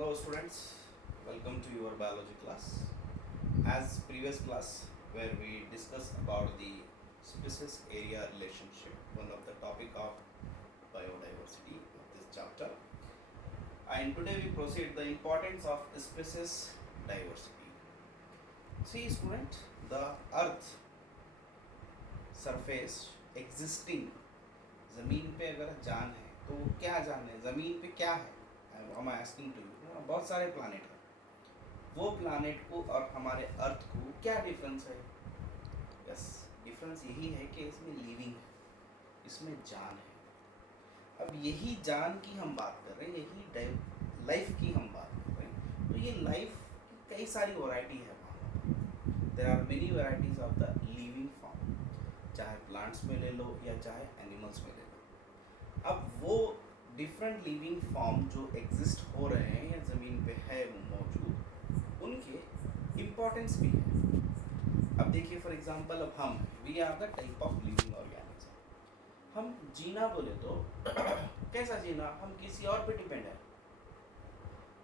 Hello students, welcome to your biology class. As previous class where we discussed about the species area relationship, one of the topic of biodiversity of this chapter. And today we proceed the importance of species diversity. See student, the earth surface existing ज़मीन पे अगर जान है तो क्या जान है, ज़मीन पे क्या है? I am asking to you, बहुत सारे प्लानट हैं, वो प्लानट को और हमारे अर्थ को क्या डिफरेंस है? यस, डिफरेंस यही है कि इसमें लिविंग है, इसमें जान है। अब यही जान की हम बात कर रहे हैं, यही लाइफ की हम बात कर रहे हैं। तो ये लाइफ की कई सारी वैरायटी है वहाँ, there are many varieties of the living form, चाहे प्लांट्स में ले लो या चाहे एनिमल्स में ले लो। अब वो डिफरेंट लिविंग फॉर्म जो एग्जिस्ट हो रहे हैं या ज़मीन पे है मौजूद, उनके इम्पोर्टेंस भी है। अब देखिए फॉर एग्जांपल, अब हम we are the type of living organism. हम जीना बोले तो कैसा जीना? हम किसी और पे डिपेंड है,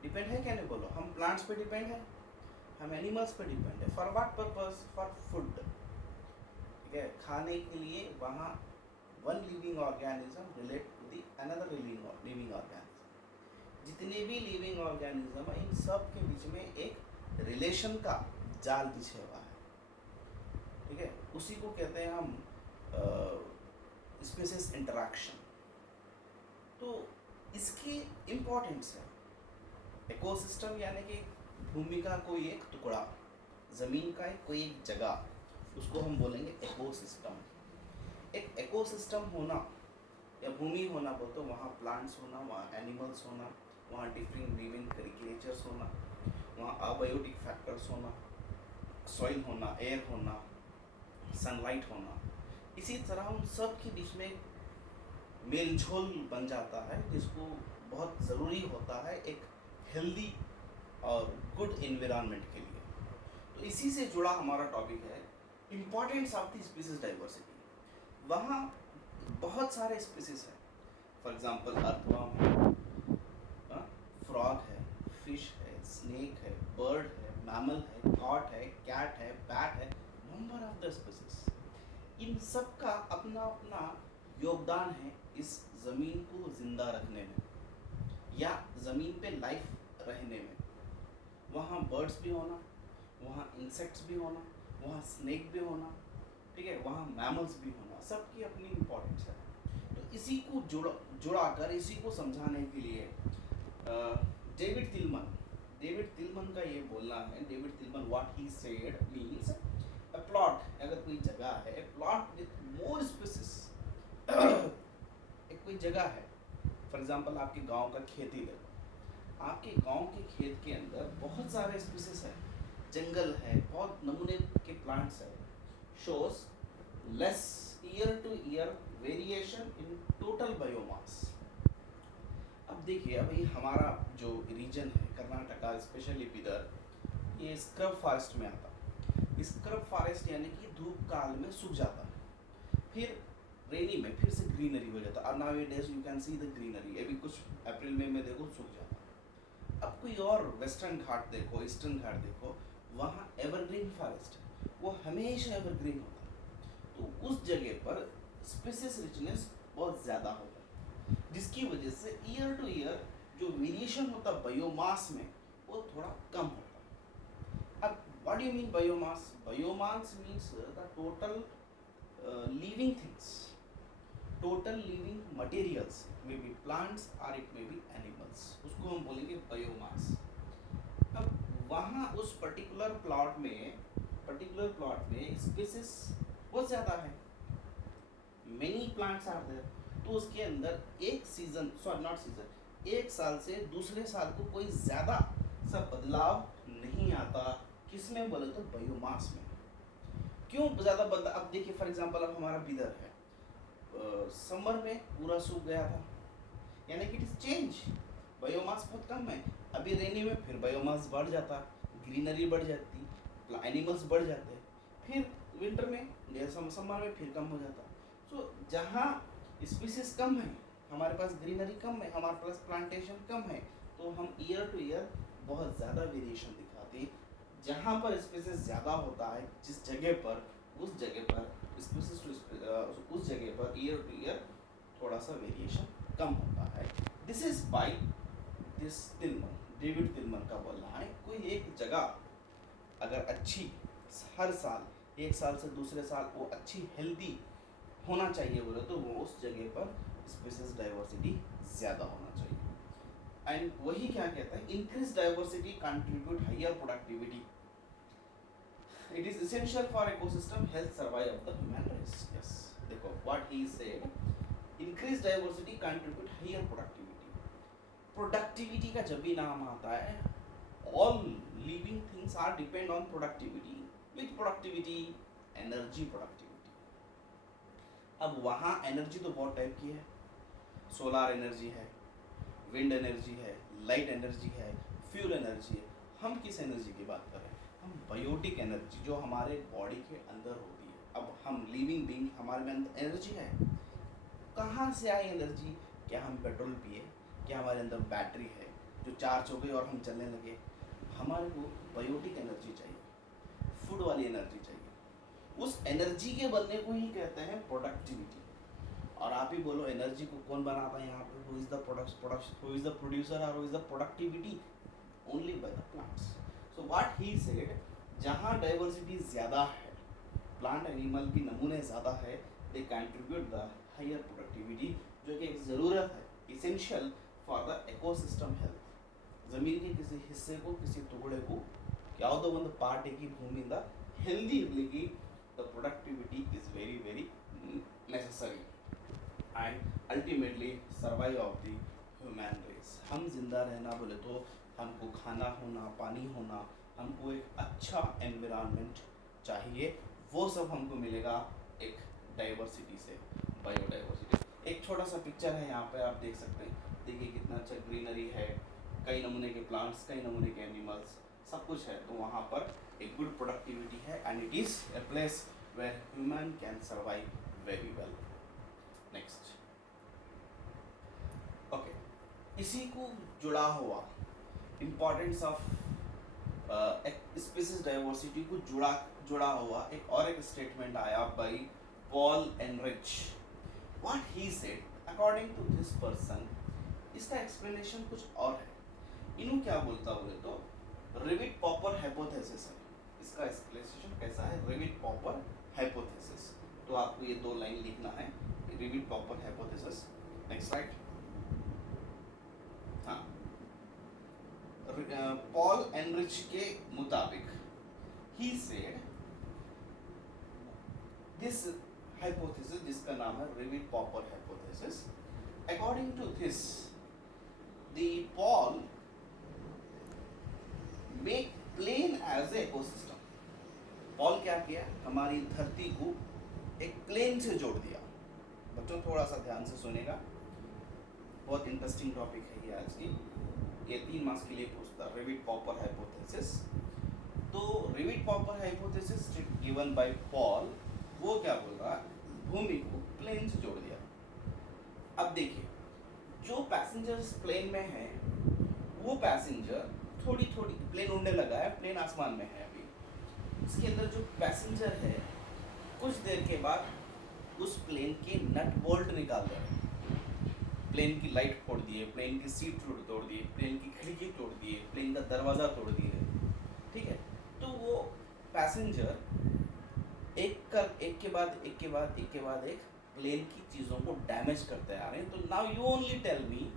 डिपेंड है क्या? नहीं बोलो, हम प्लांट्स पे डिपेंड है, हम एनिमल्स पे डिपेंड है। For what purpose? For food, ठीक है, खाने के लिए। वहाँ one living organism relate to the another living organism. जितने भी लिविंग ऑर्गेनिज्म है, इन सब के बीच में एक रिलेशन का जाल बिछा हुआ है, ठीक है, उसी को कहते हैं हम स्पीशीज इंटरैक्शन। तो इसकी इम्पोर्टेंस है। इकोसिस्टम यानी कि भूमि का कोई एक टुकड़ा, ज़मीन का कोई एक जगह, उसको हम बोलेंगे इकोसिस्टम। एक इकोसिस्टम होना या भूमि होना बोल तो वहाँ प्लांट्स होना, वहाँ एनिमल्स होना, वहाँ डिफरेंट लिविंग क्रिएचर्स होना, वहाँ अबायोटिक फैक्टर्स होना, सॉइल होना, एयर होना, सनलाइट होना। इसी तरह उन सब के बीच में मेलझोल बन जाता है, जिसको बहुत ज़रूरी होता है एक हेल्दी और गुड एनवायरनमेंट के लिए। तो इसी से जुड़ा हमारा टॉपिक है importance of the species diversity. वहाँ बहुत सारे स्पीसीज हैं। फॉर एग्जांपल अर्थवर्म है, फ्रॉग है, फिश है, स्नेक है, बर्ड है, मैमल है, कॉट है, कैट है, बैट है, नंबर ऑफ द स्पीसीज। इन सब का अपना अपना योगदान है इस ज़मीन को ज़िंदा रखने में या ज़मीन पे लाइफ रहने में। वहाँ बर्ड्स भी होना, वहाँ इंसेक्ट्स भी होना, वहाँ स्नेक भी होना, ठीक है, वहाँ मैमल्स भी होना, सबकी अपनी इम्पोर्टेंस है। तो इसी को जुड़ाकर इसी को समझाने के लिए डेविड तिलमन का ये बोलना है। David तिलमन what he said means a plot, अगर कोई जगह है, प्लॉट विथ मोर स्पीसीज एक कोई जगह है, फॉर एग्जांपल आपके गांव का खेती ले लो, आपके गांव के खेत के अंदर बहुत सारे स्पीसीज है, जंगल है, बहुत नमूने के प्लांट्स है, shows less year to year variation in total biomass। अब देखिए, अभी हमारा जो रीजन है कर्नाटका, स्पेशली बिदर, ये स्क्रब फॉरेस्ट में आता है। स्क्रब फॉरेस्ट यानी कि धूप काल में सूख जाता है, फिर रेनी में फिर से ग्रीनरी हो जाता है। और now days you can see the greenery, अभी कुछ अप्रैल में देखो सूख जाता है। अब कोई और वेस्टर्न घाट देखो, ईस्टर्न घाट देखो, वहाँ एवरग्रीन फॉरेस्ट है, वो हमेशा एवरग्रीन होता है। तो उस जगह पर स्पीसीज रिचनेस बहुत ज़्यादा होता है, जिसकी वजह से ईयर टू ईयर जो वेरिएशन होता है बायोमास में, वो थोड़ा कम होता है। अब what do you mean biomass? Biomass means the total living things, total living materials, may be plants और इट मे बी एनिमल्स, उसको हम बोलेंगे बायोमास। अब वहाँ उस पर्टिकुलर प्लॉट में स्पीसीज बहुत ज़्यादा है, मेनी प्लांट्स आर देयर। तो उसके अंदर एक सीजन, सॉरी नॉट सीजन, एक साल से दूसरे साल को कोई ज़्यादा सा बदलाव नहीं आता। किसमें बोले तो बायोमास में। क्यों ज़्यादा बदलाव? अब देखिए फॉर एग्जांपल, अब हमारा बिदर है, समर में पूरा सूख गया था, यानी कि इट इज चेंज, बायोमास बहुत कम है। अभी रेनी में फिर बायोमास बढ़ जाता, ग्रीनरी बढ़ जाती, एनिमल्स बढ़ जाते, फिर विंटर में समर में फिर कम हो जाता। सो जहाँ स्पीसीज कम है, हमारे पास ग्रीनरी कम है, हमारे पास प्लांटेशन कम है, तो हम ईयर टू ईयर बहुत ज़्यादा वेरिएशन दिखाते हैं। जहाँ पर स्पेसिस ज़्यादा होता है जिस जगह पर, उस जगह पर स्पेसिस टू उस जगह पर ईयर टू ईयर थोड़ा सा वेरिएशन कम होता है। This is by this Tillman, David Tillman का बोलना है। कोई एक जगह अगर अच्छी हर साल एक साल से दूसरे साल वो अच्छी हेल्दी होना चाहिए बोले तो वो उस जगह पर स्पीसीज डाइवर्सिटी ज़्यादा होना चाहिए। एंड वही क्या कहता है, increase diversity contribute higher productivity, it is essential for ecosystem health survive of the human race. Yes, देखो what he said, increase diversity contribute higher productivity. Productivity का जब भी नाम आता है, all living things are depend on productivity. With productivity energy productivity. अब वहाँ energy तो बहुत टाइप की है, सोलार एनर्जी है, विंड एनर्जी है, लाइट एनर्जी है, फ्यूल एनर्जी है। हम किस एनर्जी की बात कर रहे हैं? हम बायोटिक एनर्जी जो हमारे बॉडी के अंदर होती है। अब हम लिविंग बीइंग, हमारे में अंदर एनर्जी है। कहाँ से आई एनर्जी? क्या हम पेट्रोल पिए? क्या हमारे अंदर बैटरी है जो चार्ज हो गई और हम चलने लगे? हमारे को बायोटिक एनर्जी चाहिए, फूड वाली एनर्जी चाहिए। उस एनर्जी के बनने को ही कहते हैं प्रोडक्टिविटी। और आप ही बोलो एनर्जी को कौन बनाता है यहाँ पे? Who is the who is the producer और who is the productivity? Only by the plants. So what he said, जहाँ डाइवर्सिटी ज़्यादा है, प्लांट एनिमल की नमूने ज़्यादा है, they contribute the higher productivity, जो कि एक ज़रूरत है, essential for the ecosystem health. ज़मीन के किसी हिस्से को, किसी टुकड़े को, ಯಾವುದೋ ಒಂದು ಪಾರ್ಟಿಗೆ ಭೂಮಿಯಿಂದ ಹೆಲ್ದಿ ಇರಲಿಕ್ಕೆ the productivity is very necessary and ultimately survive of the human race। हम जिंदा रहना बोले तो हमको खाना होना, पानी होना, हमको एक अच्छा एनवायरनमेंट चाहिए। वो सब हमको मिलेगा एक डाइवर्सिटी से, बायोडाइवर्सिटी। एक छोटा सा पिक्चर है यहाँ पे, आप देख सकते हैं। देखिए कितना अच्छा ग्रीनरी है, कई नमूने के प्लांट्स, कई नमूने के एनिमल्स, सब कुछ है। तो वहाँ पर एक गुड प्रोडक्टिविटी है and it is a place where human can survive very well. Next, okay, इसी को जुड़ा हुआ इम्पोर्टेंस ऑफ स्पीसीज डाइवर्सिटी को जुड़ा हुआ एक स्टेटमेंट आया by Paul Ehrlich. What he said, according to this person, इसका एक्सप्लेनेशन कुछ और है। इन्हों क्या बोलता बोले तो रिविट पॉपर हाइपोथेसिस है। इसका एक्सप्लेनेशन कैसा है? Rivet popper hypothesis. तो आपको ये दो लाइन लिखना है, rivet popper hypothesis. Next slide. हाँ, पॉल एनरिच के मुताबिक ही सेड दिस हाइपोथेसिस, जिसका नाम है rivet popper hypothesis, according to this the Paul make plane as a ecosystem. Paul क्या किया? हमारी धरती को एक प्लेन से जोड़ दिया। बच्चों थोड़ा सा ध्यान से सुनेगा, बहुत इंटरेस्टिंग टॉपिक है ये आज की। ये 3 मार्क्स के लिए पूछता है, रिविट पॉपर हाइपोथेसिस। तो rivet popper hypothesis given by Paul, वो क्या बोल रहा है? भूमि को प्लेन से जोड़ दिया। अब देखिए, जो पैसेंजर्स प्लेन में है, वो पैसेंजर थोड़ी प्लेन उड़ने लगा है, प्लेन आसमान में है अभी। इसके अंदर जो पैसेंजर है, कुछ देर के बाद उस प्लेन के नट बोल्ट निकाल रहे हैं। प्लेन की लाइट फोड़ दिए, प्लेन की सीट तोड़ दिए, प्लेन की खिड़की तोड़ दिए, प्लेन का दरवाज़ा तोड़ दिए, ठीक है। तो वो पैसेंजर एक के बाद एक प्लेन की चीज़ों को डैमेज करते आ रहे हैं। तो now you only tell me,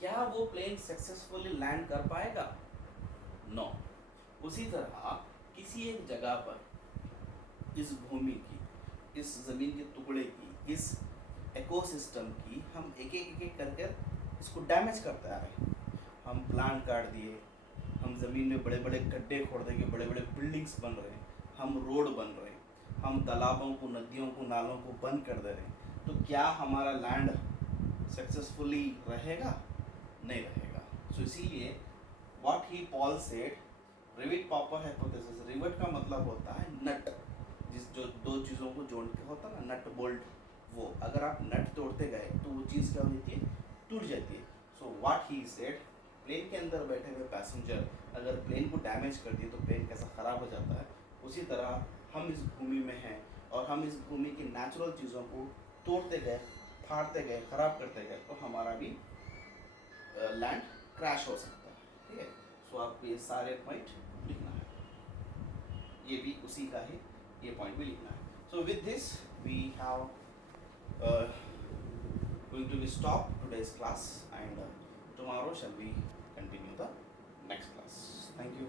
क्या वो प्लेन सक्सेसफुली लैंड कर पाएगा? नो। उसी तरह किसी एक जगह पर, इस भूमि की, इस ज़मीन के टुकड़े की, इस इकोसिस्टम की हम एक कर इसको डैमेज करते आ रहे हैं। हम प्लांट काट दिए, हम ज़मीन में बड़े बड़े गड्ढे खोद देंगे, बड़े बड़े बिल्डिंग्स बन रहे हैं, हम रोड बन रहे हैं, हम तालाबों को, नदियों को, नालों को बंद कर दे रहे हैं। तो क्या हमारा लैंड सक्सेसफुली रहेगा? नहीं रहेगा। सो इसीलिए what he Paul said, rivet popper hypothesis, rivet का मतलब होता है नट, जो दो चीज़ों को जोड़ के होता है ना, नट बोल्ट। वो अगर आप नट तोड़ते गए तो वो चीज़ क्या होती है? टूट जाती है। So what he said, plane के अंदर बैठे हुए पैसेंजर अगर प्लेन को डैमेज कर दिए तो प्लेन कैसा ख़राब हो जाता है, उसी तरह हम इस भूमि में हैं और हम इस भूमि की नेचुरल चीज़ों को तोड़ते गए, फाड़ते गए, ख़राब करते गए तो हमारा भी लैंड क्रैश हो सकता है। ठीक है, सो आपको ये सारे पॉइंट लिखना है, ये भी उसी का है, ये पॉइंट भी लिखना है। So with this we have going to stop today's class and tomorrow shall we continue the next class. Thank you.